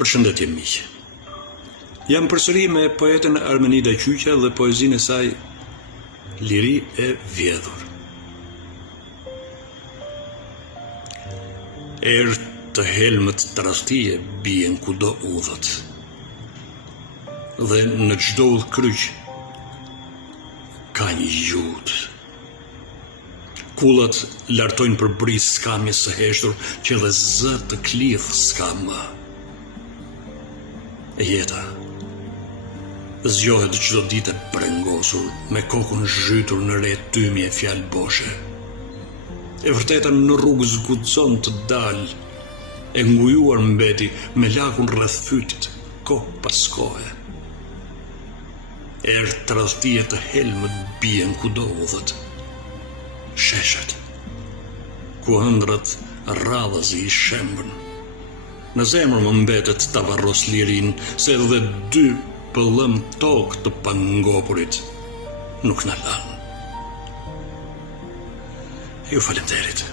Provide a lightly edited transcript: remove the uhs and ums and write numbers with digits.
Përshëndetje miq. Jam përsëri me poetën Armenida Qyqa dhe poezinë e saj Liri e vjedhur. Erë të helmët tradhtie bien kudo udhët, dhe në çdo udhkryq ka një gjuhë. Kullat lartojnë për bris skamje së heshtur që dhe zë të klith s'ka më. Jeta zgjohet çdo ditë e brengosur, me kokën zhytur në re tymje fjalë boshe. E vërteta në rrugë zguxon të dalë, e ngujuar mbeti me lakun rreth fytit, kohë pas kohe. Erë tradhtie të helmët bien kudo udhët, sheshet, ku ëndrat radhazi i shembën. Në zemër më mbetet ta varros lirin, se edhe dy pëllëm tokë të pangopurit nuk na lanë. Ju falenderit.